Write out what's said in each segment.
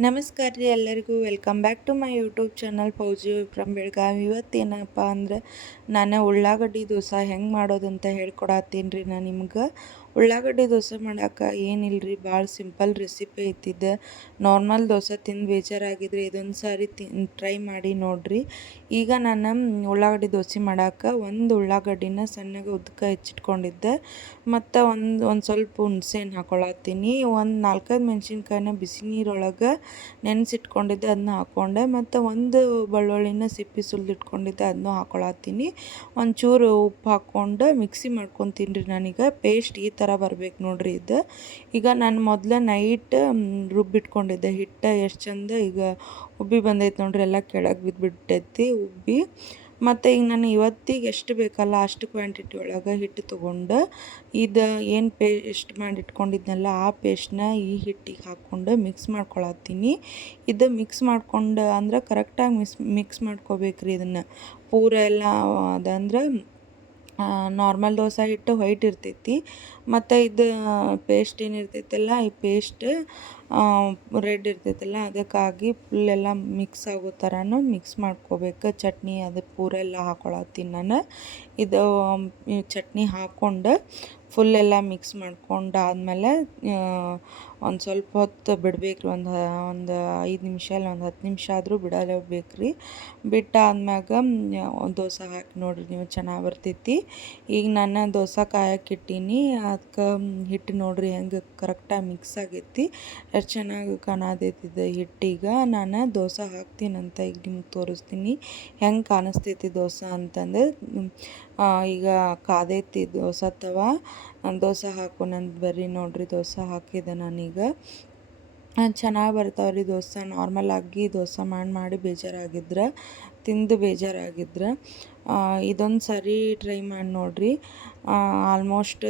ನಮಸ್ಕಾರ ರೀ ಎಲ್ಲರಿಗೂ welcome back to my YouTube channel Fauji from Belagavi. ಇವತ್ತೇನಪ್ಪ ಅಂದ್ರೆ ನಾನು ಉಳ್ಳಾಗಡ್ಡಿ ದೋಸೆ ಹೆಂಗೆ ಮಾಡೋದಂತ ಹೇಳ್ಕೊಡತ್ತೀನಿ ರೀ. ನಾನು ನಿಮ್ಗೆ ಉಳ್ಳಾಗಡ್ಡಿ ದೋಸೆ ಮಾಡೋಕೆ ಏನಿಲ್ಲ ಭಾಳ ಸಿಂಪಲ್ ರೆಸಿಪಿ ಐತಿದ್ದು. ನಾರ್ಮಲ್ ದೋಸೆ ತಿಂದು ಬೇಜಾರಾಗಿದ್ರೆ ಇದೊಂದು ಸಾರಿ ಟ್ರೈ ಮಾಡಿ ನೋಡಿರಿ. ಈಗ ನಾನು ಉಳ್ಳಾಗಡ್ಡಿ ದೋಸೆ ಮಾಡೋಕೆ ಒಂದು ಉಳ್ಳಾಗಡ್ಡಿನ ಸಣ್ಣಗೆ ಉದ್ದಕ್ಕೆ ಹೆಚ್ಚಿಟ್ಕೊಂಡಿದ್ದೆ, ಮತ್ತು ಒಂದು ಸ್ವಲ್ಪ ಹುಣ್ಸೆಹಣ್ಣು ಹಾಕೊಳತ್ತೀನಿ. ಒಂದು 4-5 ಮೆಣಸಿನ್ಕಾಯಿನ ಬಿಸಿ ನೀರೊಳಗೆ ನೆನೆಸಿಟ್ಕೊಂಡಿದ್ದೆ, ಅದನ್ನ ಹಾಕ್ಕೊಂಡೆ. ಮತ್ತು ಒಂದು ಬೆಳ್ಳುಳ್ಳಿನ ಸಿಪ್ಪಿ ಸುಲಿದಿಟ್ಕೊಂಡಿದ್ದೆ, ಅದನ್ನೂ ಹಾಕೊಳತ್ತೀನಿ. ಒಂಚೂರು ಉಪ್ಪು ಹಾಕ್ಕೊಂಡು ಮಿಕ್ಸಿ ಮಾಡ್ಕೊತೀನಿ ರೀ. ನಾನೀಗ ಪೇಸ್ಟ್ ಈ ಥರ ಬರ್ಬೇಕು ನೋಡಿರಿ ಇದು. ಈಗ ನಾನು ಮೊದಲು ನೈಟ್ ರುಬ್ಬಿಟ್ಕೊಂಡಿದ್ದೆ ಹಿಟ್ಟು. ಎಷ್ಟು ಚಂದ ಈಗ ಉಬ್ಬಿ ಬಂದೈತೆ ನೋಡ್ರಿ, ಎಲ್ಲ ಕೆಳಗೆ ಬಿದ್ದುಬಿಟ್ಟೈತಿ ಉಬ್ಬಿ. ಮತ್ತು ಈಗ ನಾನು ಇವತ್ತಿಗೆ ಎಷ್ಟು ಬೇಕಲ್ಲ ಅಷ್ಟು ಕ್ವಾಂಟಿಟಿ ಒಳಗೆ ಹಿಟ್ಟು ತೊಗೊಂಡು ಇದು ಏನು ಪೇಸ್ಟ್ ಮಾಡಿಟ್ಕೊಂಡಿದ್ನಲ್ಲ ಆ ಪೇಸ್ಟ್ನ ಈ ಹಿಟ್ಟಿಗೆ ಹಾಕ್ಕೊಂಡು ಮಿಕ್ಸ್ ಮಾಡ್ಕೊಳತ್ತೀನಿ. ಇದು ಮಿಕ್ಸ್ ಮಾಡ್ಕೊಂಡು ಅಂದ್ರೆ ಕರೆಕ್ಟಾಗಿ ಮಿಕ್ಸ್ ಮಾಡ್ಕೋಬೇಕ್ರಿ ಇದನ್ನು ಪೂರ ಎಲ್ಲ. ಅದಂದ್ರೆ ನಾರ್ಮಲ್ ದೋಸೆ ಹಿಟ್ಟು ವೈಟ್ ಇರ್ತೈತಿ, ಮತ್ತು ಇದು ಪೇಸ್ಟ್ ಏನಿರ್ತೈತಲ್ಲ ಈ ಪೇಸ್ಟ್ ರೆಡ್ ಇರ್ತೈತಲ್ಲ, ಅದಕ್ಕಾಗಿ ಫುಲ್ಲೆಲ್ಲ ಮಿಕ್ಸ್ ಆಗೋ ಥರನೂ ಮಿಕ್ಸ್ ಮಾಡ್ಕೋಬೇಕು. ಚಟ್ನಿ ಅದು ಪೂರ ಎಲ್ಲ ಹಾಕೊಳತ್ತೀನಿ ನಾನು. ಇದು ಚಟ್ನಿ ಹಾಕ್ಕೊಂಡು ಫುಲ್ಲೆಲ್ಲ ಮಿಕ್ಸ್ ಮಾಡ್ಕೊಂಡಾದ್ಮೇಲೆ ಒಂದು ಸ್ವಲ್ಪ ಹೊತ್ತು ಬಿಡ್ಬೇಕು ರೀ. ಒಂದು 5 ನಿಮಿಷ ಇಲ್ಲ ಒಂದು 10 ನಿಮಿಷ ಆದರೂ ಬಿಡಲೇಬೇಕು ರೀ. ಬಿಟ್ಟಾದ್ಮ್ಯಾಗ ದೋಸೆ ಹಾಕಿ ನೋಡಿರಿ ನೀವು, ಚೆನ್ನಾಗಿ ಬರ್ತೈತಿ. ಈಗ ನಾನು ದೋಸೆ ಕಾಯಕ್ಕೆ ಇಟ್ಟೀನಿ, ಅದಕ್ಕೆ ಹಿಟ್ಟು ನೋಡಿರಿ ಹೆಂಗೆ ಕರೆಕ್ಟಾಗಿ ಮಿಕ್ಸ್ ಆಗೈತಿ, ಎಷ್ಟು ಚೆನ್ನಾಗಿ ಕಾಣತೈತಿದೆ ಹಿಟ್ಟೀಗ. ನಾನು ದೋಸೆ ಹಾಕ್ತೀನಂತ ಈಗ ನಿಮ್ಗೆ ತೋರಿಸ್ತೀನಿ ಹೆಂಗೆ ಕಾಣಿಸ್ತೈತಿ ದೋಸೆ ಅಂತಂದು. ಈಗ ಕಾದೈತಿ ದೋಸೆ ತವ, ದೋಸೆ ಹಾಕೋಣಂತ ಬರ್ರಿ ನೋಡಿರಿ. ದೋಸೆ ಹಾಕಿದೆ ನಾನೀಗ. ಚೆನ್ನಾಗಿ ಬರ್ತಾವ್ರಿ ದೋಸೆ. ನಾರ್ಮಲಾಗಿ ದೋಸೆ ಮಾಡಿ ಬೇಜಾರಾಗಿದ್ರೆ, ತಿಂದು ಬೇಜಾರಾಗಿದ್ರೆ ಇದೊಂದು ಸಾರಿ ಟ್ರೈ ಮಾಡಿ ನೋಡಿರಿ. ಆಲ್ಮೋಸ್ಟ್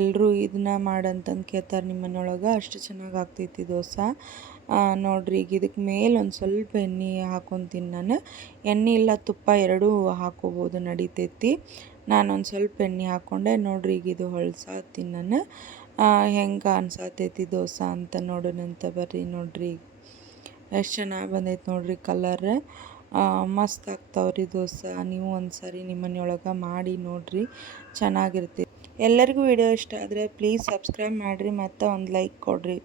ಎಲ್ಲರೂ ಇದನ್ನ ಮಾಡಂತಂದು ಕೇಳ್ತಾರೆ ನಿಮ್ಮ ಮನೆಯೊಳಗೆ, ಅಷ್ಟು ಚೆನ್ನಾಗಿ ಆಗ್ತೈತಿ ದೋಸೆ. ನೋಡಿರಿ ಈಗ ಇದಕ್ಕೆ ಮೇಲೆ ಒಂದು ಸ್ವಲ್ಪ ಎಣ್ಣೆ ಹಾಕ್ಕೊತೀನಿ ನಾನು. ಎಣ್ಣೆ ಇಲ್ಲ ತುಪ್ಪ ಎರಡೂ ಹಾಕ್ಕೋಬೋದು, ನಡಿತೈತಿ. ನಾನೊಂದು ಸ್ವಲ್ಪ ಎಣ್ಣೆ ಹಾಕ್ಕೊಂಡೆ. ನೋಡಿರಿ ಈಗ ಇದು ಹೊಳ್ಸಾತೀನಿ ನಾನು. ಹೆಂಗೆ ಅನ್ಸತೈತಿ ದೋಸೆ ಅಂತ ನೋಡೋಣಂತ ಬರ್ರಿ. ನೋಡಿರಿ ಎಷ್ಟು ಚೆನ್ನಾಗಿ ಬಂದೈತೆ ನೋಡಿರಿ ಕಲರ್. ಮಸ್ತ್ ಆಗ್ತಾವ್ರಿ ದೋಸೆ. ನೀವು ಒಂದು ಸಾರಿ ನಿಮ್ಮ ಮನೆಯೊಳಗೆ ಮಾಡಿ ನೋಡಿರಿ, ಚೆನ್ನಾಗಿರ್ತೈತಿ. ಎಲ್ಲರಿಗೂ ವಿಡಿಯೋ ಇಷ್ಟ ಆದರೆ ಪ್ಲೀಸ್ ಸಬ್ಸ್ಕ್ರೈಬ್ ಮಾಡಿರಿ ಮತ್ತು ಒಂದು ಲೈಕ್ ಕೊಡಿರಿ.